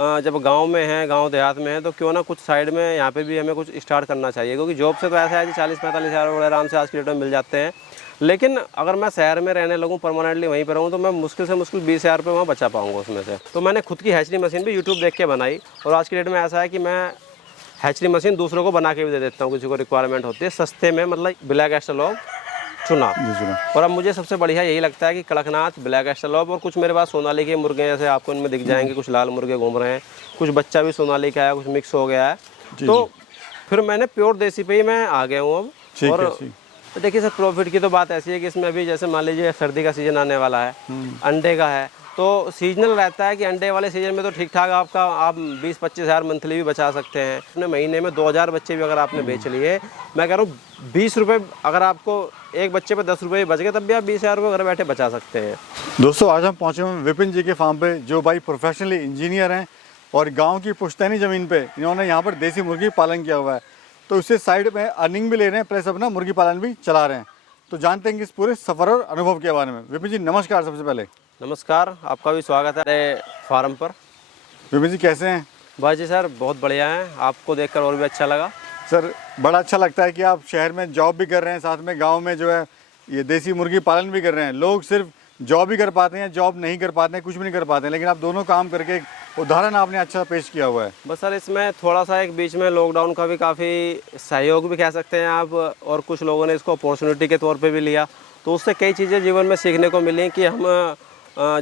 जब गांव में है, गांव देहात में है, तो क्यों ना कुछ साइड में यहाँ पे भी हमें कुछ स्टार्ट करना चाहिए, क्योंकि जॉब से तो ऐसा है कि 40-45 हज़ार रुपये आराम से आज की डेट में मिल जाते हैं। लेकिन अगर मैं शहर में रहने लगूँ, परमानेंटली वहीं पर रहूँ, तो मैं मुश्किल से मुश्किल 20 हज़ार रुपये वहाँ बचा पाऊँगा उसमें से। तो मैंने खुद की हैचरी मशीन भी यूट्यूब देख के बनाई, और आज की डेट में ऐसा है कि मैं हैचरी मशीन दूसरों को बना के भी दे देता हूँ, किसी को रिक्वायरमेंट होती है सस्ते में, मतलब ब्लैक एस्ट्रोलॉग चुना। और अब मुझे सबसे बढ़िया यही लगता है कि कड़कनाथ, ब्लैक एस्ट्रोलॉग, और कुछ मेरे पास सोनाली के मुर्गे जैसे आपको इनमें दिख जाएंगे, कुछ लाल मुर्गे घूम रहे हैं, कुछ बच्चा भी सोनाली का है, कुछ मिक्स हो गया है। तो फिर मैंने प्योर देसी पे ही मैं आ गया हूँ अब। और तो देखिए सर, प्रॉफिट की तो बात ऐसी है कि इसमें अभी जैसे मान लीजिए सर्दी का सीजन आने वाला है, अंडे का है, तो सीजनल रहता है कि अंडे वाले सीजन में तो ठीक ठाक आप 20-25 हज़ार मंथली भी बचा सकते हैं। अपने महीने में 2000 बच्चे भी अगर आपने बेच लिए, मैं कह रहा हूँ 20 रुपये, अगर आपको एक बच्चे पे 10 रुपये बच गए, तब भी आप 20 हज़ार रुपये घर बैठे बचा सकते हैं। दोस्तों, आज हम पहुँचे हुए विपिन जी के फार्म पे, जो भाई प्रोफेशनली इंजीनियर हैं और गाँव की पुश्तैनी ज़मीन पे इन्होंने यहाँ पर देसी मुर्गी पालन किया हुआ है, तो उससे साइड में अर्निंग भी ले रहे हैं, प्लस अपना मुर्गी पालन भी चला रहे हैं। तो जानते हैं कि इस पूरे सफ़र और अनुभव के बारे में। विपिन जी नमस्कार। सबसे पहले नमस्कार, आपका भी स्वागत है मेरे फार्म पर। विपिन जी कैसे हैं? भाई जी सर बहुत बढ़िया हैं, आपको देखकर और भी अच्छा लगा। सर बड़ा अच्छा लगता है कि आप शहर में जॉब भी कर रहे हैं, साथ में गांव में जो है ये देसी मुर्गी पालन भी कर रहे हैं। लोग सिर्फ जॉब भी कर पाते हैं, जॉब नहीं कर पाते हैं, कुछ भी नहीं कर पाते हैं, लेकिन आप दोनों काम करके एक उदाहरण आपने अच्छा पेश किया हुआ है। बस सर, इसमें थोड़ा सा एक बीच में लॉकडाउन का भी काफ़ी सहयोग भी कह सकते हैं आप, और कुछ लोगों ने इसको अपॉर्चुनिटी के तौर पे भी लिया, तो उससे कई चीज़ें जीवन में सीखने को मिली कि हम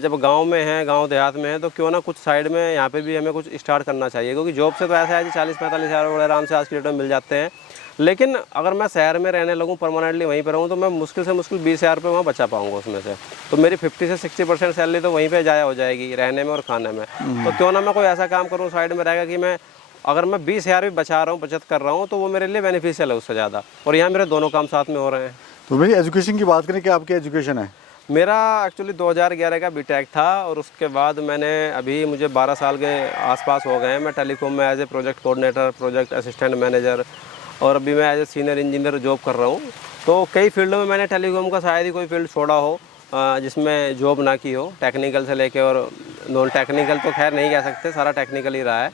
जब गांव में हैं, गांव देहात में है, तो क्यों ना कुछ साइड में यहाँ पे भी हमें कुछ स्टार्ट करना चाहिए, क्योंकि जॉब से तो ऐसा है कि 40-45 हज़ार रुपये आराम से आज की डेट में मिल जाते हैं। लेकिन अगर मैं शहर में रहने लगूँ, परमानेंटली वहीं पर रहूँ, तो मैं मुश्किल से मुश्किल 20 हज़ार रुपये वहाँ बचा पाऊँगा उसमें से। तो मेरी 50 से 60% सैलरी तो वहीं पे जाया हो जाएगी, रहने में और खाने में। तो क्यों ना मैं कोई ऐसा काम करूँ साइड में रहेगा कि मैं अगर मैं 20 हज़ार भी बचा रहा हूँ, बचत कर रहा हूँ, तो वो मेरे लिए बेनिफिशियल है उससे ज़्यादा। और यहाँ मेरे दोनों काम साथ में हो रहे हैं। तो मेरी एजुकेशन की बात करें कि आपकी एजुकेशन है? मेरा एक्चुअली 2011 का बीटेक था, और उसके बाद मैंने अभी मुझे 12 साल के आसपास हो गए हैं। मैं टेलीकॉम में as a project coordinator, project assistant manager, और अभी मैं as a senior engineer job कर रहा हूँ। तो कई फील्डों में मैंने टेलीकॉम का शायद ही कोई फील्ड छोड़ा हो जिसमें जॉब ना की हो, टेक्निकल से लेके, और नॉन टेक्निकल तो खैर नहीं कह सकते, सारा टेक्निकल ही रहा है।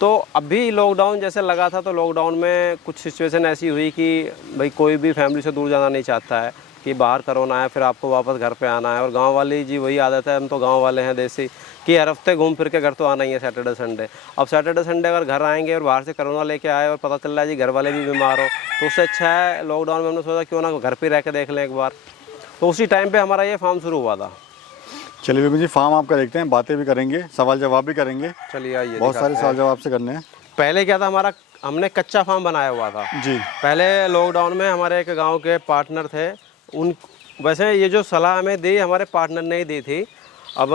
तो अभी लॉकडाउन जैसे लगा था, तो लॉकडाउन में कुछ सिचुएशन ऐसी हुई कि भाई कोई भी फैमिली से दूर जाना नहीं चाहता है, कि बाहर कोरोना है, फिर आपको वापस घर पे आना है। और गांव वाली जी वही आदत है, हम तो गांव वाले हैं देसी, कि हर हफ्ते घूम फिर के घर तो आना ही है सैटरडे संडे। अब सैटरडे संडे अगर घर आएंगे और बाहर से कोरोना लेके आए और पता चल रहा है जी घर वाले भी बीमार हो, तो उससे अच्छा है लॉकडाउन में हमने सोचा क्यों ना घर पर रह के देख लें एक बार। तो उसी टाइम पर हमारा ये फार्म शुरू हुआ था। चलिए विपिन जी, फार्म आपका देखते हैं, बातें भी करेंगे, सवाल जवाब भी करेंगे। चलिए आइए, बहुत सारे सवाल जवाब आपसे करने हैं। पहले क्या था, हमने कच्चा फार्म बनाया हुआ था जी। पहले लॉकडाउन में। हमारे एक गाँव के पार्टनर थे, उन वैसे ये जो सलाह हमें दी, हमारे पार्टनर ने ही दी थी। अब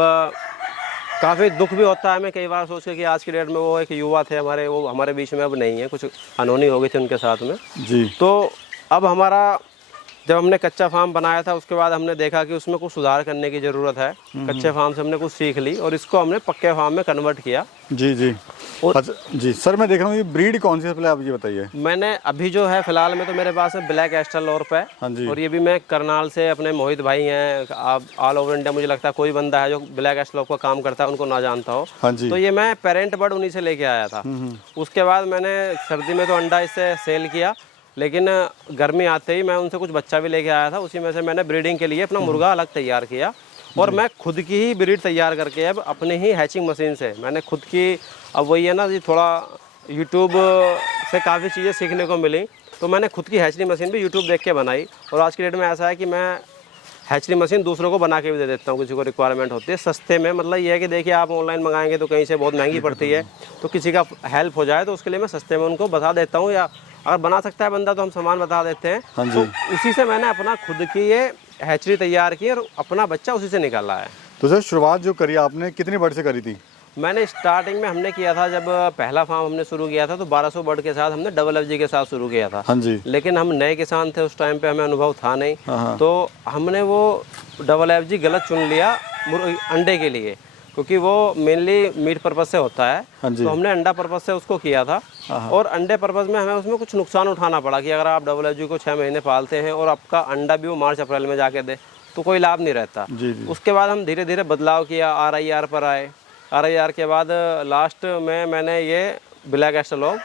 काफ़ी दुख भी होता है हमें कई बार सोच के कि आज की डेट में वो एक युवा थे हमारे, वो हमारे बीच में अब नहीं है, कुछ अनहोनी हो गई थी उनके साथ में जी। तो अब जब हमने कच्चा फार्म बनाया था, उसके बाद हमने देखा कि उसमें कुछ सुधार करने की ज़रूरत है। कच्चे फार्म से हमने कुछ सीख ली और इसको हमने पक्के फार्म में कन्वर्ट किया। जी जी। अच्छा जी सर, मैं देख रहा हूँ ये ब्रीड कौन सी है, पहले आप ये बताइए। मैंने अभी जो है फिलहाल में तो मेरे पास है ब्लैक एस्ट्रोलॉर्प है। हाँ जी। और ये भी मैं करनाल से, अपने मोहित भाई हैं, आप ऑल ओवर इंडिया मुझे लगता है कोई बंदा है जो ब्लैक एस्ट्रोलॉर्प का काम करता है उनको ना जानता हो। हाँ जी। तो ये मैं पेरेंट बर्ड उन्हीं से लेके आया था। उसके बाद मैंने सर्दी में तो अंडा इससे सेल किया, लेकिन गर्मी आते ही मैं उनसे कुछ बच्चा भी लेके आया था, उसी में से मैंने ब्रीडिंग के लिए अपना मुर्गा अलग तैयार किया। और मैं खुद की ही ब्रीड तैयार करके अब अपने ही हैचिंग मशीन से मैंने खुद की, अब वही है ना जी, थोड़ा यूट्यूब से काफ़ी चीज़ें सीखने को मिली, तो मैंने खुद की हैचरी मशीन भी यूट्यूब देख के बनाई। और आज की डेट में ऐसा है कि मैं हैचरी मशीन दूसरों को बना के भी दे देता हूँ, किसी को रिक्वायरमेंट होती है सस्ते में। मतलब ये है कि देखिए आप ऑनलाइन मंगाएंगे तो कहीं से बहुत महंगी पड़ती है, तो किसी का हेल्प हो जाए तो उसके लिए मैं सस्ते में उनको बता देता हूँ, या अगर बना सकता है बंदा तो हम सामान बता देते हैं। हाँ जी। तो उसी से मैंने अपना खुद की ये हैचरी तैयार की और अपना बच्चा उसी से निकाला है। तो सर शुरुआत जो करी आपने कितनी बर्ड से करी थी? मैंने स्टार्टिंग में हमने किया था, जब पहला फार्म हमने शुरू किया था तो 1200 बर्ड के साथ हमने डबल एफजी के साथ शुरू किया था। हाँ जी। लेकिन हम नए किसान थे उस टाइम पे, हमें अनुभव था नहीं। हाँ। तो हमने वो डबल एफजी गलत चुन लिया अंडे के लिए, क्योंकि वो मेनली मीट पर्पज से होता है। हाँ जी। तो हमने अंडा पर्पज से उसको किया था। और अंडे पर्पज में हमें उसमें कुछ नुकसान उठाना पड़ा कि अगर आप डबल एफजी को 6 महीने पालते हैं और आपका अंडा भी वो मार्च अप्रैल में जाके दे तो कोई लाभ नहीं रहता। जी जी। उसके बाद हम धीरे धीरे बदलाव किया, RIR पर आए, RIR के बाद लास्ट में मैंने ये ब्लैक एस्ट्रोलॉब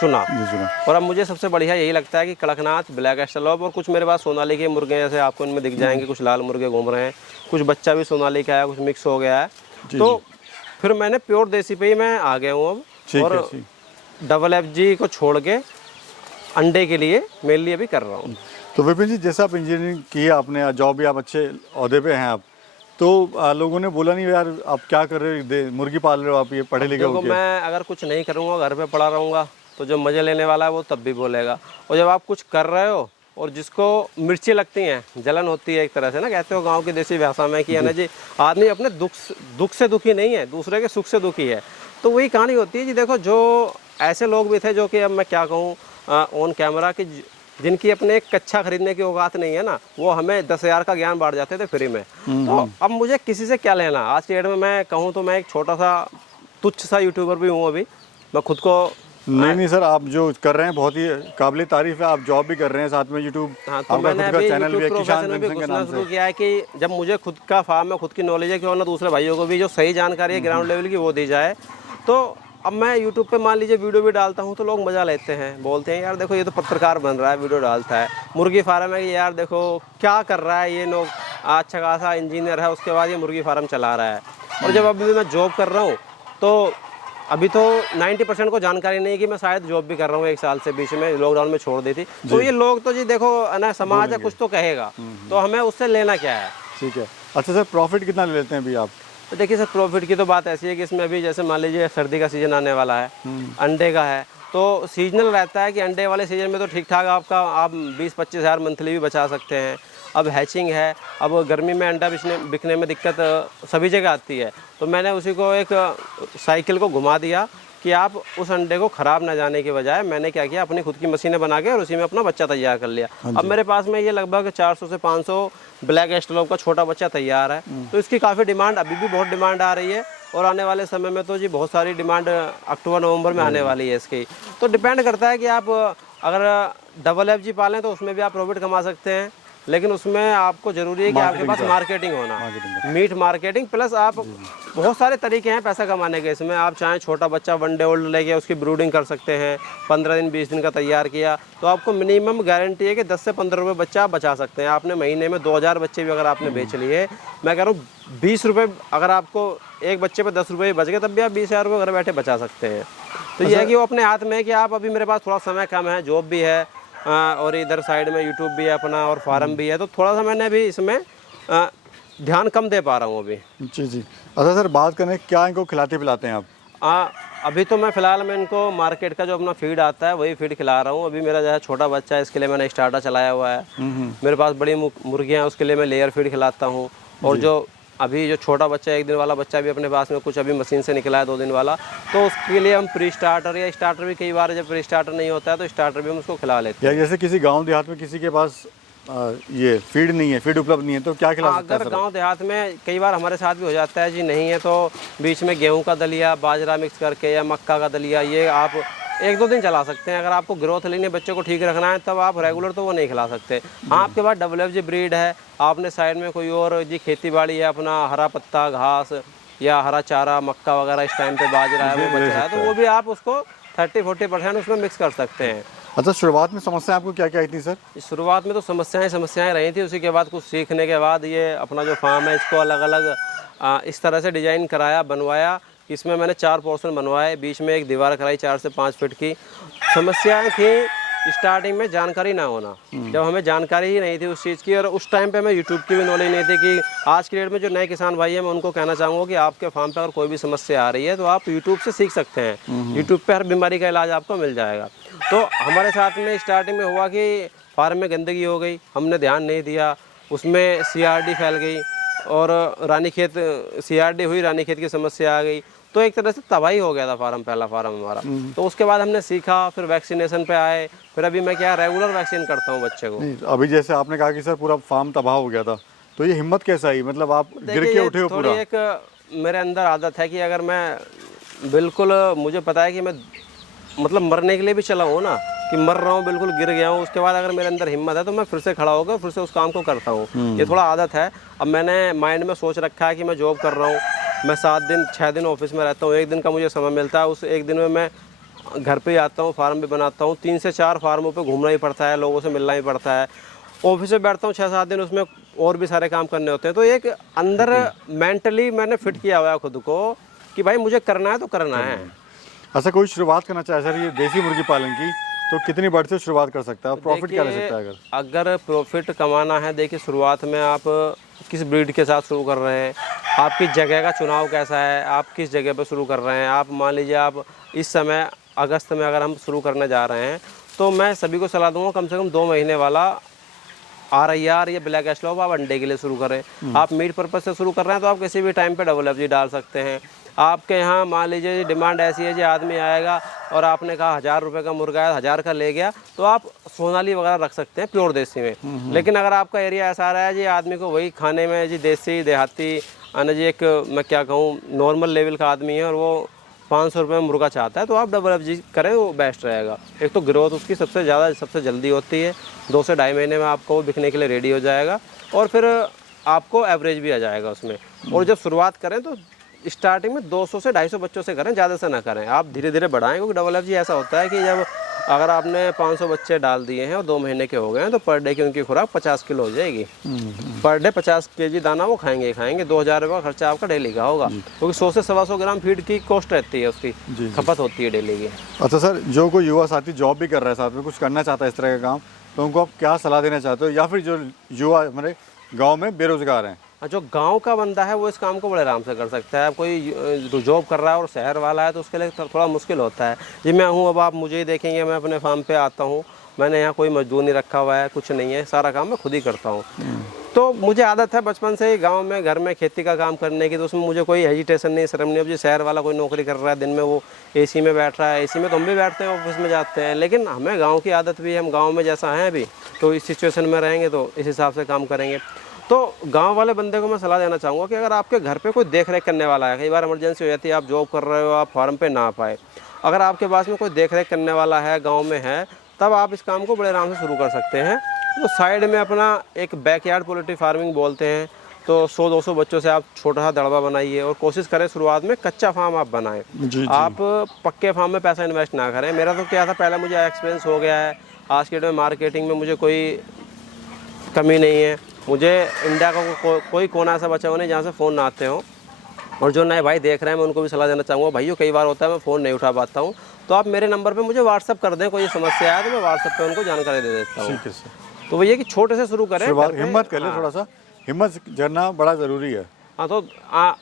चुना। जी सुना। और अब मुझे सबसे बढ़िया यही लगता है कि कड़कनाथ, ब्लैक एस्ट्रोलॉब और कुछ मेरे पास सोनाली के मुर्गे हैं, जैसे आपको इनमें दिख जाएंगे, कुछ लाल मुर्गे घूम रहे हैं, कुछ बच्चा भी सोनाली का है, कुछ मिक्स हो गया है। तो फिर मैंने प्योर देसी पे ही मैं आ गया हूँ अब। ठीक और है, ठीक। FFG को छोड़ के अंडे के लिए मेरे लिए भी कर रहा हूँ। तो विपिन जी, जैसे आप इंजीनियरिंग की है आपने, जॉब भी आप अच्छे ओहदे पे हैं आप, तो लोगों ने बोला नहीं यार आप क्या कर रहे हो, मुर्गी पाल रहे हो आप, ये पढ़े लिखे देखो, होके? मैं अगर कुछ नहीं करूँगा, घर पे पड़ा रहूँगा, तो जो मज़े लेने वाला है वो तब भी बोलेगा। और जब आप कुछ कर रहे हो और जिसको मिर्ची लगती हैं, जलन होती है एक तरह से ना, कहते हो गांव की देसी भाषा में कि है ना जी, आदमी अपने दुख से दुखी नहीं है, दूसरे के सुख से दुखी है। तो वही कहानी होती है जी। देखो, जो ऐसे लोग भी थे जो कि अब मैं क्या कहूँ ऑन कैमरा कि जिनकी अपने एक कच्चा खरीदने की औकात नहीं है ना, वो हमें 10,000 का ज्ञान बांट जाते थे फ्री में। तो अब मुझे किसी से क्या लेना। आज की डेट में मैं कहूँ तो मैं एक छोटा सा तुच्छ सा यूट्यूबर भी हूँ अभी। मैं खुद को नहीं सर, आप जो कर रहे हैं बहुत ही काबिल तारीफ है। आप जॉब भी कर रहे हैं साथ में, यूट्यूब हाँ, तो मैंने अभी यूट्यूब प्रोफेशन में भी घुसना शुरू किया है कि जब मुझे खुद का फार्म है, खुद की नॉलेज है, क्यों ना दूसरे भाइयों को भी जो सही जानकारी है ग्राउंड लेवल की वो दी जाए। तो अब मैं यूट्यूब पे मान लीजिए वीडियो भी डालता हूँ तो लोग मज़ा लेते हैं, बोलते हैं यार देखो ये तो पत्रकार बन रहा है, वीडियो डालता है। मुर्गी फार्म है कि यार देखो क्या कर रहा है ये लोग, अच्छा खासा इंजीनियर है, उसके बाद ये मुर्गी फार्म चला रहा है। और जब अभी मैं जॉब कर रहा हूँ तो अभी तो 90% को जानकारी नहीं है कि मैं शायद जॉब भी कर रहा हूँ। 1 साल से बीच में लॉकडाउन में छोड़ दी थी। तो ये लोग तो जी देखो ना, समाज है, कुछ तो कहेगा, तो हमें उससे लेना क्या है। ठीक है। अच्छा सर, प्रॉफिट कितना ले लेते हैं अभी आप? तो देखिए सर, प्रॉफिट की तो बात ऐसी है कि इसमें अभी जैसे मान लीजिए सर्दी का सीज़न आने वाला है, अंडे का है, तो सीजनल रहता है कि अंडे वाले सीज़न में तो ठीक ठाक आपका आप 20-25 हज़ार मंथली भी बचा सकते हैं। अब हैचिंग है, अब गर्मी में अंडा बिकने में दिक्कत सभी जगह आती है। तो मैंने उसी को एक साइकिल को घुमा दिया कि आप उस अंडे को ख़राब ना जाने के बजाय मैंने क्या किया, अपनी खुद की मशीनें बना के और उसी में अपना बच्चा तैयार कर लिया। अब मेरे पास में ये लगभग 400 से 500 ब्लैक एस्ट्रोलॉब का छोटा बच्चा तैयार है। तो इसकी काफ़ी डिमांड, अभी भी बहुत डिमांड आ रही है और आने वाले समय में तो जी बहुत सारी डिमांड अक्टूबर-नवंबर में आने वाली है इसकी। तो डिपेंड करता है कि आप अगर FFG पालें तो उसमें भी आप प्रॉफिट कमा सकते हैं, लेकिन उसमें आपको ज़रूरी है कि आपके पास मार्केटिंग होना, मीट मार्केटिंग प्लस आप बहुत सारे तरीके हैं पैसा कमाने के। इसमें आप चाहें छोटा बच्चा 1 डे ओल्ड लेके उसकी ब्रूडिंग कर सकते हैं, 15 दिन 20 दिन का तैयार किया तो आपको मिनिमम गारंटी है कि 10 से 15 रुपये बच्चा आप बचा सकते हैं। आपने महीने में 2000 बच्चे भी अगर आपने बेच लिए, मैं कह रहा हूँ 20 रुपये, अगर आपको एक बच्चे पे 10 रुपये बच गए तब भी आप 20,000 रुपये घर बैठे बचा सकते हैं। तो ये है कि वो अपने हाथ में है कि आप, अभी मेरे पास थोड़ा समय कम है, जॉब भी है और इधर साइड में यूट्यूब भी है अपना और फार्म भी है, तो थोड़ा सा मैंने भी इसमें ध्यान कम दे पा रहा हूँ अभी। जी जी। अच्छा सर, बात करें क्या इनको खिलाते पिलाते हैं आप? अभी तो मैं फ़िलहाल मैं इनको मार्केट का जो अपना फीड आता है वही फीड खिला रहा हूँ। अभी मेरा जो है छोटा बच्चा है, इसके लिए मैंने स्टार्टर चलाया हुआ है। मेरे पास बड़ी मुर्गियाँ हैं, उसके लिए मैं लेयर फीड खिलाता हूँ। और जो अभी जो छोटा बच्चा है, 1 दिन वाला बच्चा भी अपने पास में कुछ अभी मशीन से निकला है 2 दिन वाला, तो उसके लिए हम प्री स्टार्टर या स्टार्टर भी, कई बार जब प्री स्टार्टर नहीं होता है तो स्टार्टर भी हम उसको खिला लेते हैं। या जैसे किसी गांव देहात में किसी के पास ये फीड नहीं है, फीड उपलब्ध नहीं है, तो क्या खिला सकते हैं अगर सर? गांव देहात में कई बार हमारे साथ भी हो जाता है जी, नहीं है तो बीच में गेहूं का दलिया, बाजरा मिक्स करके या मक्का का दलिया, ये आप 1-2 दिन चला सकते हैं। अगर आपको ग्रोथ लेनी है, बच्चे को ठीक रखना है, तब आप रेगुलर तो वो नहीं खिला सकते। हाँ, आपके पास FFG ब्रीड है, आपने साइड में कोई और जी खेती बाड़ी है, अपना हरा पत्ता घास या हरा चारा मक्का वगैरह इस टाइम पे बाजरा है वो बच रहा है, तो वो भी आप उसको 30-40% उसमें मिक्स कर सकते हैं। अच्छा, शुरुआत में समस्या आपको क्या क्या आई थी सर? शुरुआत में तो समस्याएं रही थी, उसी के बाद कुछ सीखने के बाद ये अपना जो फार्म है इसको अलग अलग इस तरह से डिज़ाइन कराया, बनवाया। इसमें मैंने 4 पोर्शन बनवाए, बीच में एक दीवार कराई 4 से 5 फीट की। समस्याएं थी स्टार्टिंग में जानकारी ना होना, जब हमें जानकारी ही नहीं थी उस चीज़ की, और उस टाइम पे हमें यूट्यूब की भी नॉलेज नहीं थी। कि आज की डेट में जो नए किसान भाई हैं, मैं उनको कहना चाहूँगा कि आपके फार्म पे अगर कोई भी समस्या आ रही है तो आप यूट्यूब से सीख सकते हैं। यूट्यूब पे हर बीमारी का इलाज आपको मिल जाएगा। तो हमारे साथ में स्टार्टिंग में हुआ कि फार्म में गंदगी हो गई, हमने ध्यान नहीं दिया, उसमें CRD फैल गई और रानीखेत CRD हुई, रानीखेत की समस्या आ गई, तो एक तरह से तबाही हो गया था फार्म, पहला फार्म हमारा। तो उसके बाद हमने सीखा, फिर वैक्सीनेशन पे आए, फिर अभी मैं क्या रेगुलर वैक्सीन करता हूँ बच्चे को। नहीं, अभी जैसे आपने कहा कि सर पूरा फार्म तबाह हो गया था, तो ये हिम्मत कैसे आई? मतलब आप गिर के उठे हो पूरा? एक मेरे अंदर आदत है कि अगर मैं बिल्कुल, मुझे पता है कि मैं मतलब मरने के लिए भी चला हूँ ना, कि मर रहा हूँ, बिल्कुल गिर गया हूँ, उसके बाद अगर मेरे अंदर हिम्मत है तो मैं फिर से खड़ा होकर फिर से उस काम को करता हूँ। ये थोड़ा आदत है। अब मैंने माइंड में सोच रखा है कि मैं जॉब कर रहा हूँ मैं 7 दिन 6 दिन ऑफिस में रहता हूँ, एक दिन का मुझे समय मिलता है, उस एक दिन में मैं घर पे ही आता हूँ, फार्म भी बनाता हूँ। 3 से 4 फार्मों पे घूमना ही पड़ता है, लोगों से मिलना ही पड़ता है। ऑफिस में बैठता हूँ 6-7 दिन, उसमें और भी सारे काम करने होते हैं। तो एक अंदर मेंटली मैंने फिट किया हुआ है खुद को कि भाई मुझे करना है तो करना है। अच्छा, कोई शुरुआत करना चाहे सर ये देसी मुर्गी पालन की, तो कितनी बढ़ से शुरुआत कर सकता है और प्रॉफिट क्या ले सकता है? अगर प्रॉफिट कमाना है, देखिए शुरुआत में आप किस ब्रीड के साथ शुरू कर रहे हैं, आपकी जगह का चुनाव कैसा है, आप किस जगह पर शुरू कर रहे हैं। आप मान लीजिए आप इस समय अगस्त में अगर हम शुरू करने जा रहे हैं, तो मैं सभी को सलाह दूंगा कम से कम 2 महीने वाला RIR या ब्लैक एस्लॉप आप अंडे के लिए शुरू करें। आप मीट पर्पज से शुरू कर रहे हैं तो आप किसी भी टाइम पे WFG डाल सकते हैं। आपके यहाँ मान लीजिए डिमांड ऐसी है, जो आदमी आएगा और आपने कहा 1000 रुपये का मुर्गा है, 1000 का ले गया, तो आप सोनाली वगैरह रख सकते हैं प्योर देसी में। लेकिन अगर आपका एरिया ऐसा आ रहा है जी आदमी को वही खाने में जी देसी देहाती यानी जी एक मैं क्या कहूँ नॉर्मल लेवल का आदमी है और वो 500 रुपये में मुर्गा चाहता है, तो आप WFG करें, वो बेस्ट रहेगा। एक तो ग्रोथ उसकी सबसे ज़्यादा सबसे जल्दी होती है, 2 से ढाई महीने में आपको वो बिकने के लिए रेडी हो जाएगा और फिर आपको एवरेज भी आ जाएगा उसमें। और जब शुरुआत करें तो स्टार्टिंग में 200 से 250 बच्चों से करें, ज़्यादा से ना करें। आप धीरे धीरे बढ़ाएं, क्योंकि WFG ऐसा होता है कि जब अगर आपने 500 बच्चे डाल दिए हैं और 2 महीने के हो गए हैं, तो पर डे की उनकी खुराक 50 किलो हो जाएगी। पर डे 50 kg दाना वो खाएंगे 2000 रुपये का खर्चा आपका डेली का होगा, क्योंकि 100 से 125 ग्राम फीड की कॉस्ट रहती है, उसकी खपत होती है डेली की। अच्छा सर, जो कोई युवा साथी जॉब भी कर रहा है, साथ में कुछ करना चाहता है इस तरह का काम, तो उनको आप क्या सलाह देना चाहते हो? या फिर जो युवा हमारे गाँव में बेरोजगार हैं, जो गांव का बंदा है वो इस काम को बड़े आराम से कर सकता है। अब कोई जॉब कर रहा है और शहर वाला है तो उसके लिए थोड़ा मुश्किल होता है। जी मैं हूँ, अब आप मुझे ही देखेंगे, मैं अपने फार्म पे आता हूँ, मैंने यहाँ कोई मजदूर नहीं रखा हुआ है, कुछ नहीं है, सारा काम मैं खुद ही करता हूँ। तो मुझे आदत है बचपन से ही गांव में घर में खेती का काम करने की, तो उसमें मुझे कोई हेजिटेशन नहीं, शर्म नहीं। अब जो शहर वाला कोई नौकरी कर रहा है, दिन में वो AC में बैठ रहा है, AC में तो हम भी बैठते हैं, ऑफिस में जाते हैं, लेकिन हमें गाँव की आदत भी है, हम गाँव में जैसा हैं अभी, तो इस सिचुएशन में रहेंगे तो इस हिसाब से काम करेंगे। तो गांव वाले बंदे को मैं सलाह देना चाहूँगा कि अगर आपके घर पे कोई देख रेख करने वाला है, कई बार इमरजेंसी हो जाती है, आप जॉब कर रहे हो, आप फार्म पे ना आ पाए, अगर आपके पास में कोई देख रेख करने वाला है, गांव में है, तब आप इस काम को बड़े आराम से शुरू कर सकते हैं। तो साइड में अपना एक बैकयार्ड पोल्ट्री फार्मिंग बोलते हैं, तो 100-200 बच्चों से आप छोटा सा दड़बा बनाइए और कोशिश करें शुरुआत में कच्चा फार्म आप बनाएं। आप पक्के फार्म में पैसा इन्वेस्ट ना करें। मेरा तो क्या था, पहले मुझे एक्सपीरियंस हो गया है, आज के डेट में मार्केटिंग में मुझे कोई कमी नहीं है। मुझे इंडिया का कोई कोना ऐसा बचा हुआ नहीं जहाँ से फ़ोन ना आते हों। और जो नए भाई देख रहे हैं मैं उनको भी सलाह देना चाहूँगा, भाइयों कई बार होता है मैं फ़ोन नहीं उठा पाता हूँ, तो आप मेरे नंबर पे मुझे व्हाट्सअप कर दें, कोई समस्या है तो मैं व्हाट्सअप पे उनको जानकारी दे देता हूँ। ठीक है सर। तो वो ये कि छोटे से शुरू करें, हिम्मत कर ले, थोड़ा सा हिम्मत करना बड़ा ज़रूरी है। हाँ, तो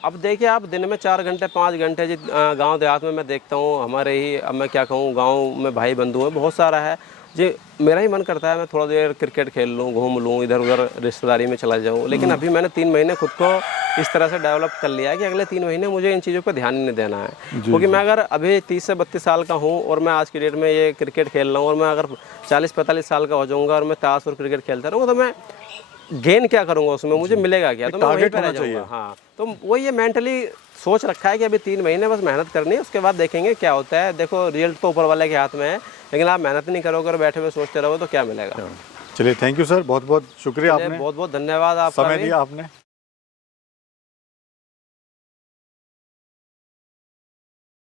अब देखिए आप दिन में 4 घंटे 5 घंटे जी गाँव देहात में मैं देखता हूँ, हमारे ही अब मैं क्या कहूँ गाँव में भाई बंधु हैं बहुत सारा है जी। मेरा ही मन करता है मैं थोड़ा देर क्रिकेट खेल लूँ, घूम लूँ, इधर उधर रिश्तेदारी में चला जाऊँ, लेकिन अभी मैंने 3 महीने खुद को इस तरह से डेवलप कर लिया है कि अगले 3 महीने मुझे इन चीज़ों पर ध्यान नहीं देना है। क्योंकि मैं अगर अभी 30 से 32 साल का हूँ और मैं आज की डेट में ये क्रिकेट खेल रहा हूँ, और मैं अगर 40-45 साल का हो जाऊँगा और मैं ताश और क्रिकेट खेलता रहूँगा, तो मैं गेन क्या करूँगा उसमें, मुझे मिलेगा क्या? तो मैं वहीं पे रह जाऊँगा। हाँ, तो वो ये मेंटली सोच रखा है कि अभी 3 महीने बस मेहनत करनी है, उसके बाद देखेंगे क्या होता है। देखो रिजल्ट तो ऊपर वाले के हाथ में है, लेकिन आप मेहनत नहीं करोगे और बैठे हुए सोचते रहोगे तो क्या मिलेगा। चलिए, थैंक यू सर, बहुत बहुत शुक्रिया, आपने बहुत बहुत धन्यवाद, आपका समय दिया आपने।